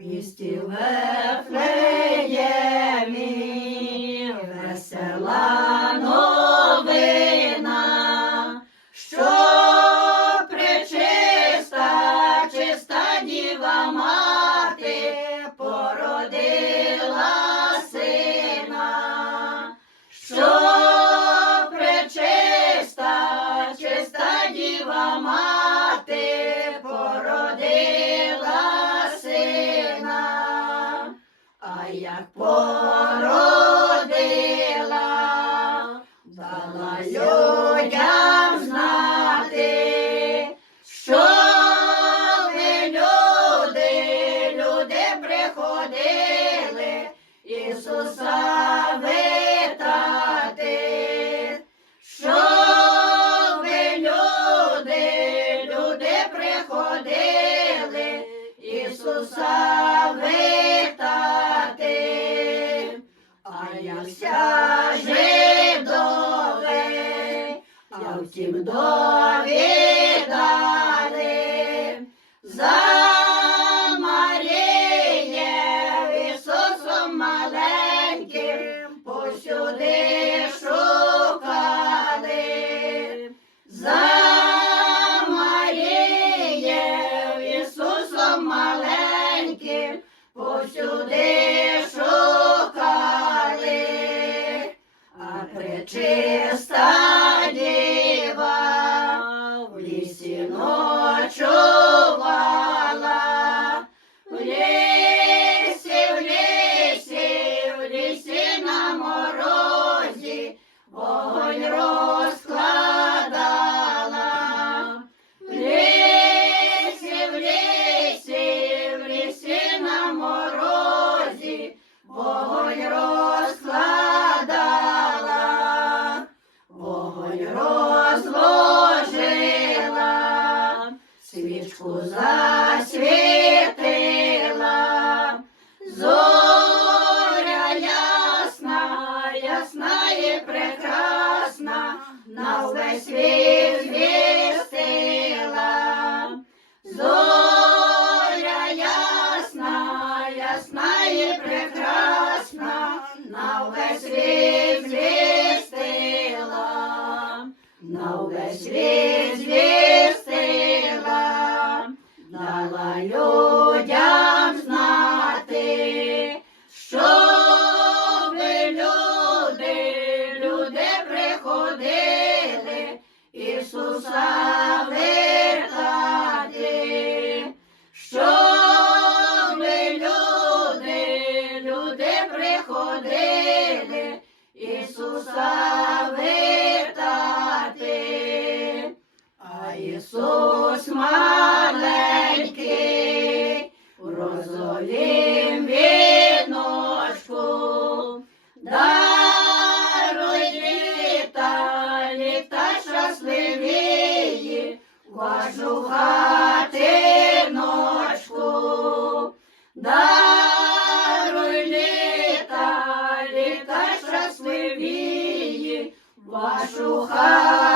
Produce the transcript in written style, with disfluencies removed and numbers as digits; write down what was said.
місті Вифлеємі весела новина, що пречиста, чиста Діва Мати породила сина, що пречиста, чиста Діва Мати породила сина, а як породила, дала людям знати, що люди приходили Ісуса вітати, що люди приходили Ісуса вітати, а якся жидові, а втім довідали за Марією Ісусом маленьким, повсюди шукали, за Марією Ісусом маленьким, повсюди шукали, а пречиста Діва в лісі ночувала, в лісі на морозі вогонь розкладала, в лісі на морозі вогонь розкладала, вогонь розложила, свічку засвітила, зоря ясна, ясна і прекрасна, на увесь світ звістила, зоря ясна, ясна і прекрасна, на увесь світ звістила, на увесь світ звістила, дала людям знати, щоб люди приходили Ісуса вітати, щоб люди приходили Ісуса вітати, а Ісус маленький в розовім віночку даруй літа щасливії вашу хатиночку, даруй літа щасливії вашу хатиночку.